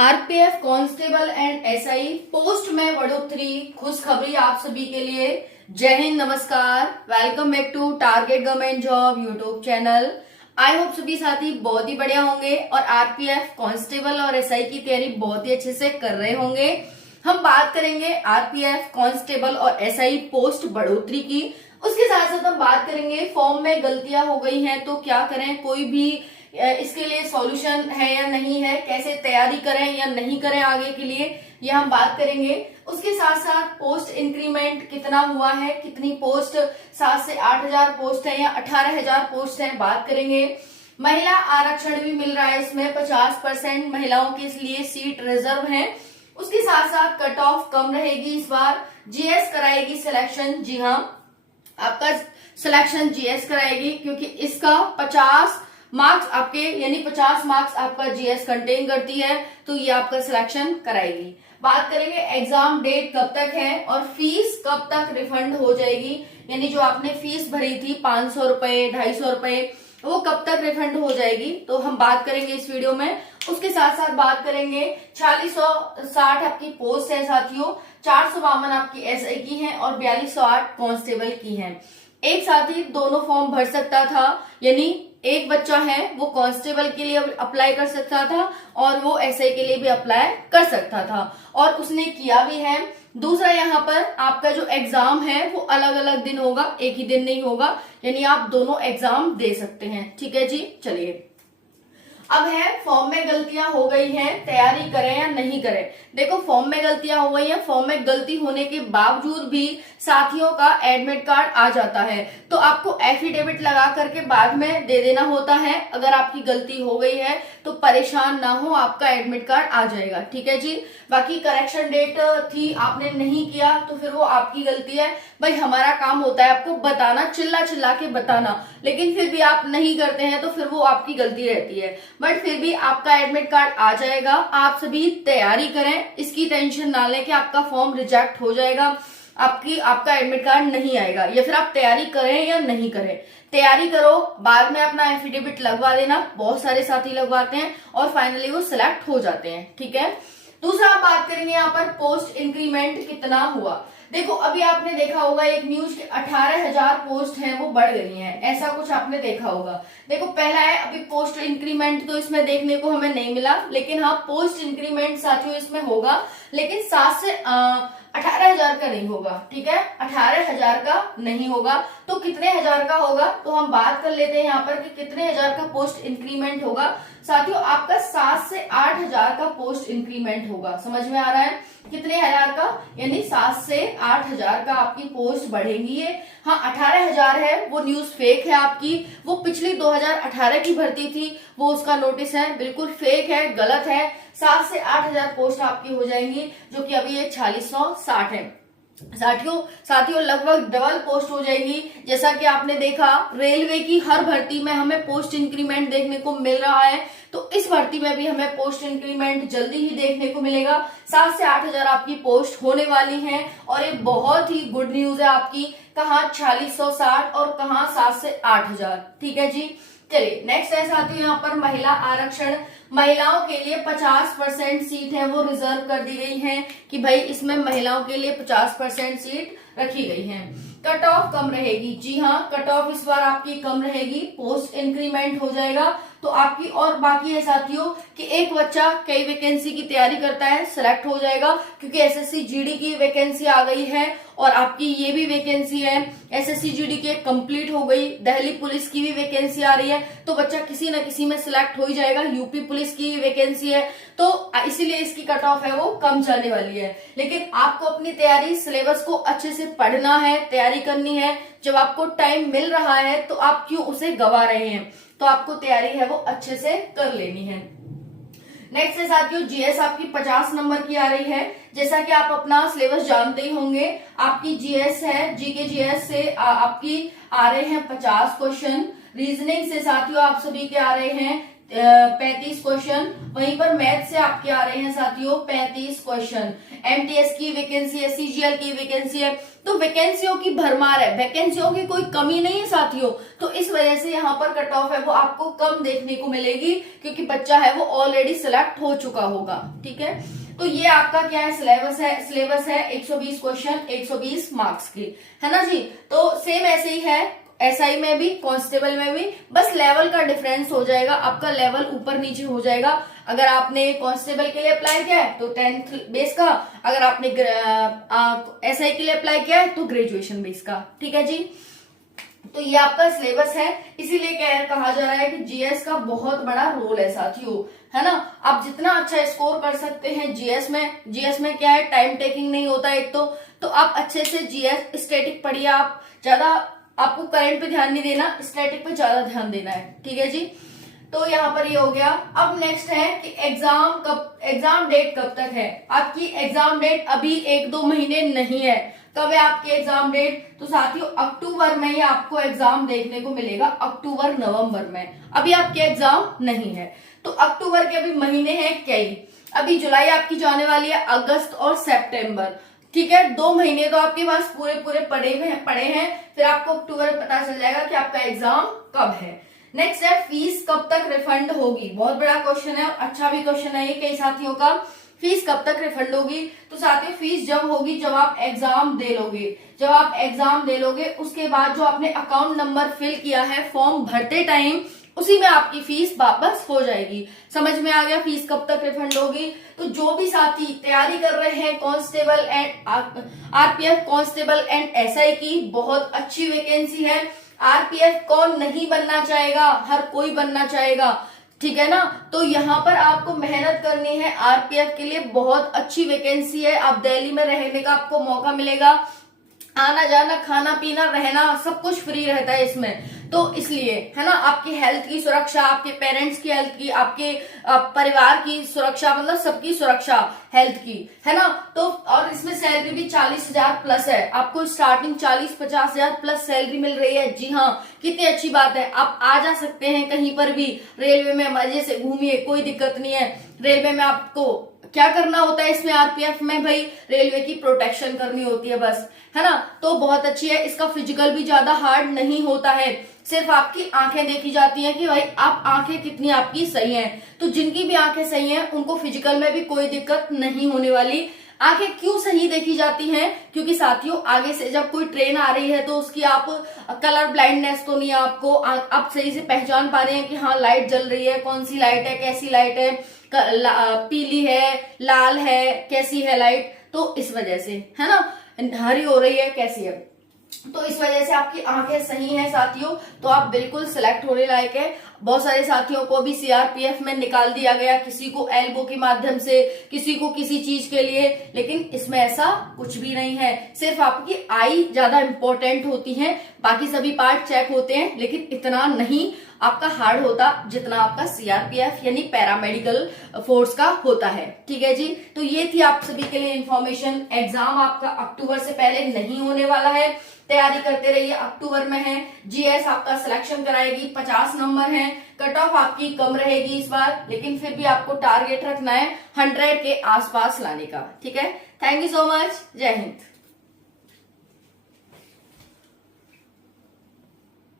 RPF constable and SI post में बढ़ोतरी, खुशखबरी आप सभी के लिए। जय हिंद, नमस्कार, welcome back to target government job YouTube channel. I hope सभी साथी बहुत ही बढ़िया होंगे और आरपीएफ कांस्टेबल और एसआई की तैयारी बहुत ही अच्छे से कर रहे होंगे। हम बात करेंगे आरपीएफ कांस्टेबल और एसआई पोस्ट बढ़ोतरी की। उसके साथ साथ हम बात करेंगे फॉर्म में गलतियां हो गई हैं तो क्या करें, कोई भी इसके लिए सॉल्यूशन है या नहीं है, कैसे तैयारी करें या नहीं करें आगे के लिए, यह हम बात करेंगे। उसके साथ साथ पोस्ट इंक्रीमेंट कितना हुआ है, कितनी पोस्ट 7 से 8,000 पोस्ट है या 18,000 पोस्ट है, बात करेंगे। महिला आरक्षण भी मिल रहा है, इसमें 50% महिलाओं के लिए सीट रिजर्व है। उसके साथ साथ कट ऑफ कम रहेगी इस बार। जीएस कराएगी सिलेक्शन, जी हाँ, आपका सिलेक्शन जीएस कराएगी क्योंकि इसका 50 मार्क्स आपके यानी 50 मार्क्स आपका जीएस कंटेन करती है, तो ये आपका सिलेक्शन कराएगी। बात करेंगे एग्जाम डेट कब तक है और फीस कब तक रिफंड हो जाएगी, यानी जो आपने फीस भरी थी 500 रुपए 250 रुपए, वो कब तक रिफंड हो जाएगी, तो हम बात करेंगे इस वीडियो में। उसके साथ साथ बात करेंगे 4660 आपकी पोस्ट है साथियों, 452 आपकी एसआई की है और 4208 कांस्टेबल की है। एक साथी दोनों फॉर्म भर सकता था, यानी एक बच्चा है वो कांस्टेबल के लिए अप्लाई कर सकता था और वो एसआई के लिए भी अप्लाई कर सकता था और उसने किया भी है। दूसरा, यहाँ पर आपका जो एग्जाम है वो अलग अलग दिन होगा, एक ही दिन नहीं होगा, यानी आप दोनों एग्जाम दे सकते हैं। ठीक है जी, चलिए अब है फॉर्म में गलतियां हो गई हैं, तैयारी करें या नहीं करें। देखो फॉर्म में गलतियां हो गई हैं, फॉर्म में गलती होने के बावजूद भी साथियों का एडमिट कार्ड आ जाता है, तो आपको एफिडेविट लगा करके बाद में दे देना होता है। अगर आपकी गलती हो गई है तो परेशान ना हो, आपका एडमिट कार्ड आ जाएगा। ठीक है जी। बाकी करेक्शन डेट थी, आपने नहीं किया तो फिर वो आपकी गलती है। भाई हमारा काम होता है आपको बताना, चिल्ला चिल्ला के बताना, लेकिन फिर भी आप नहीं करते हैं तो फिर वो आपकी गलती रहती है। बट फिर भी आपका एडमिट कार्ड आ जाएगा। आप सभी तैयारी करें, इसकी टेंशन ना लें कि आपका फॉर्म रिजेक्ट हो जाएगा, आपका एडमिट कार्ड नहीं आएगा, या फिर आप तैयारी करें या नहीं करें, तैयारी करो, बाद में अपना एफिडेविट लगवा देना। बहुत सारे साथी लगवाते हैं और फाइनली वो सिलेक्ट हो जाते हैं। ठीक है। दूसरा आप बात करेंगे यहाँ पर पोस्ट इंक्रीमेंट कितना हुआ। देखो अभी आपने देखा होगा एक न्यूज के 18,000 पोस्ट हैं वो बढ़ गई हैं, ऐसा कुछ आपने देखा होगा। देखो पहला है अभी पोस्ट इंक्रीमेंट तो इसमें देखने को हमें नहीं मिला, लेकिन हाँ पोस्ट इंक्रीमेंट साथियों इसमें होगा, लेकिन 7 से 18,000 का नहीं होगा। ठीक है, 18,000 का नहीं होगा तो कितने हजार का होगा, तो हम बात कर लेते हैं यहाँ पर कि कितने हजार का पोस्ट इंक्रीमेंट होगा। साथियों आपका 7 से 8,000 का पोस्ट इंक्रीमेंट होगा। समझ में आ रहा है कितने हजार का, यानी 7 से 8,000 का आपकी पोस्ट बढ़ेंगी। ये हाँ 18,000 है, वो न्यूज फेक है आपकी, वो पिछली 2018 की भर्ती थी, वो उसका नोटिस है, बिल्कुल फेक है, गलत है। 7 से 8,000 पोस्ट आपकी हो जाएंगी, जो कि अभी ये 4660 है। साथियों लगभग डबल पोस्ट हो जाएगी। जैसा कि आपने देखा रेलवे की हर भर्ती में हमें पोस्ट इंक्रीमेंट देखने को मिल रहा है, तो इस भर्ती में भी हमें पोस्ट इंक्रीमेंट जल्दी ही देखने को मिलेगा। 7 से 8,000 आपकी पोस्ट होने वाली हैं और ये बहुत ही गुड न्यूज है आपकी। कहाँ 4660 और कहाँ 7 से 8,000। ठीक है जी। चलिए नेक्स्ट है साथियों यहाँ पर महिला आरक्षण। महिलाओं के लिए 50% सीट है वो रिजर्व कर दी गई है कि भाई इसमें महिलाओं के लिए 50% सीट रखी गई है। कट ऑफ कम रहेगी, जी हाँ कट ऑफ इस बार आपकी कम रहेगी, पोस्ट इंक्रीमेंट हो जाएगा तो आपकी। और बाकी है साथियों कि एक बच्चा कई वैकेंसी की तैयारी करता है, सिलेक्ट हो जाएगा क्योंकि एसएससी जीडी की वैकेंसी आ गई है और आपकी ये भी वैकेंसी है, एसएससी जीडी की कंप्लीट हो गई, दिल्ली पुलिस की भी वैकेंसी आ रही है, तो बच्चा किसी न किसी में सिलेक्ट हो ही जाएगा। यूपी पुलिस की वैकेंसी है तो इसीलिए इसकी कट ऑफ है वो कम जाने वाली है। लेकिन आपको अपनी तैयारी सिलेबस को अच्छे से पढ़ना है, तैयारी करनी है। जब आपको टाइम मिल रहा है तो आप क्यों उसे गवा रहे हैं, तो आपको तैयारी है वो अच्छे से कर लेनी है। नेक्स्ट है साथियों जीएस आपकी 50 नंबर की आ रही है। जैसा कि आप अपना सिलेबस जानते ही होंगे, आपकी जीएस है, जीके जीएस से आपकी आ रहे हैं 50 क्वेश्चन। रीजनिंग से साथियों आप सभी के आ रहे हैं 35 क्वेश्चन। वहीं पर मैथ से आपके आ रहे हैं साथियों 35 क्वेश्चन। एमटीएस की वैकेंसी है, सीजीएल की वैकेंसी है, तो वैकेंसियों की भरमार है, वैकेंसियों की कोई कमी नहीं है साथियों। तो इस वजह से यहाँ पर कट ऑफ है वो आपको कम देखने को मिलेगी, क्योंकि बच्चा है वो ऑलरेडी सिलेक्ट हो चुका होगा। ठीक है, तो ये आपका क्या है, सिलेबस है 120 क्वेश्चन 120 मार्क्स की, है ना जी। तो सेम ऐसे ही है एसआई में भी, कांस्टेबल में भी, बस लेवल का डिफरेंस हो जाएगा, आपका लेवल ऊपर नीचे हो जाएगा। अगर आपने कांस्टेबल के लिए अप्लाई किया है तो 10th बेस का, अगर आपने एसआई के लिए अप्लाई किया है तो ग्रेजुएशन बेस का। ठीक है जी, तो ये आपका सिलेबस है, इसीलिए कहा जा रहा है कि जीएस का बहुत बड़ा रोल है साथियों, है ना। आप जितना अच्छा स्कोर कर सकते हैं जीएस में क्या है, टाइम टेकिंग नहीं होता एक तो आप अच्छे से जीएस स्टैटिक पढ़िए, आप ज्यादा, आपको करंट पे ध्यान नहीं देना, स्टैटिक पे ज्यादा ध्यान देना है। ठीक है जी, तो यहाँ पर ये हो गया। अब नेक्स्ट है कि एग्जाम डेट कब तक है। आपकी एग्जाम डेट अभी 1-2 महीने नहीं है। कब है आपकी एग्जाम डेट, तो साथियों अक्टूबर में ही आपको एग्जाम देखने को मिलेगा, अक्टूबर नवंबर में। अभी आपके एग्जाम नहीं है, तो अक्टूबर के अभी महीने हैं कई, अभी जुलाई आपकी जाने वाली है, अगस्त और सितंबर। ठीक है, 2 महीने तो आपके पास पूरे पड़े हैं, फिर आपको अक्टूबर में पता चल जाएगा कि आपका एग्जाम कब है। नेक्स्ट है फीस कब तक रिफंड होगी, बहुत बड़ा क्वेश्चन है, अच्छा भी क्वेश्चन है ये कई साथियों का। फीस कब तक रिफंड होगी, तो साथियों फीस जब होगी जब आप एग्जाम दे लोगे, उसके बाद जो आपने अकाउंट नंबर फिल किया है फॉर्म भरते टाइम, उसी में आपकी फीस वापस हो जाएगी। समझ में आ गया फीस कब तक रिफंड होगी। तो जो भी साथी तैयारी कर रहे हैं constable and RPF constable and SI की, बहुत अच्छी वैकेंसी है। आरपीएफ कौन नहीं बनना चाहेगा, हर कोई बनना चाहेगा, ठीक है ना। तो यहाँ पर आपको मेहनत करनी है, आरपीएफ के लिए बहुत अच्छी वैकेंसी है। आप दिल्ली में रहने का आपको मौका मिलेगा, आना जाना खाना पीना रहना सब कुछ फ्री रहता है इसमें, तो इसलिए, है ना, आपकी हेल्थ की सुरक्षा, आपके पेरेंट्स की हेल्थ की, आपके परिवार की सुरक्षा, मतलब सबकी सुरक्षा हेल्थ की, है ना। तो और इसमें सैलरी भी 40,000 प्लस है, आपको स्टार्टिंग 40-50,000 प्लस सैलरी मिल रही है। जी हाँ, कितनी अच्छी बात है। आप आ जा सकते हैं कहीं पर भी, रेलवे में मजे से घूमिए, कोई दिक्कत नहीं है। रेलवे में आपको क्या करना होता है, इसमें आरपीएफ में भाई रेलवे की प्रोटेक्शन करनी होती है बस, है ना। तो बहुत अच्छी है, इसका फिजिकल भी ज्यादा हार्ड नहीं होता है, सिर्फ आपकी आंखें देखी जाती हैं कि भाई आप आंखें कितनी आपकी सही हैं। तो जिनकी भी आंखें सही हैं उनको फिजिकल में भी कोई दिक्कत नहीं होने वाली। आंखें क्यों सही देखी जाती हैं, क्योंकि साथियों आगे से जब कोई ट्रेन आ रही है तो उसकी आप कलर ब्लाइंडनेस तो नहीं है आपको, आप सही से पहचान पा रहे हैं कि हाँ लाइट जल रही है, कौन सी लाइट है, कैसी लाइट है, पीली है, लाल है, कैसी है लाइट, तो इस वजह से, है ना, हरी हो रही है, कैसी है, तो इस वजह से आपकी आंखें सही हैं साथियों, तो आप बिल्कुल सिलेक्ट होने लायक है। बहुत सारे साथियों को भी सीआरपीएफ में निकाल दिया गया, किसी को एल्बो के माध्यम से, किसी को किसी चीज के लिए, लेकिन इसमें ऐसा कुछ भी नहीं है। सिर्फ आपकी आई ज्यादा इंपॉर्टेंट होती है, बाकी सभी पार्ट चेक होते हैं, लेकिन इतना नहीं आपका हार्ड होता जितना आपका सीआरपीएफ यानी पैरामेडिकल फोर्स का होता है। ठीक है जी, तो ये थी आप सभी के लिए इंफॉर्मेशन। एग्जाम आपका अक्टूबर से पहले नहीं होने वाला है, तैयारी करते रहिए, अक्टूबर में है। जीएस आपका सिलेक्शन कराएगी, 50 नंबर हैं, कट ऑफ आपकी कम रहेगी इस बार, लेकिन फिर भी आपको टारगेट रखना है 100 के आसपास लाने का। ठीक है, थैंक यू सो मच, जय हिंद।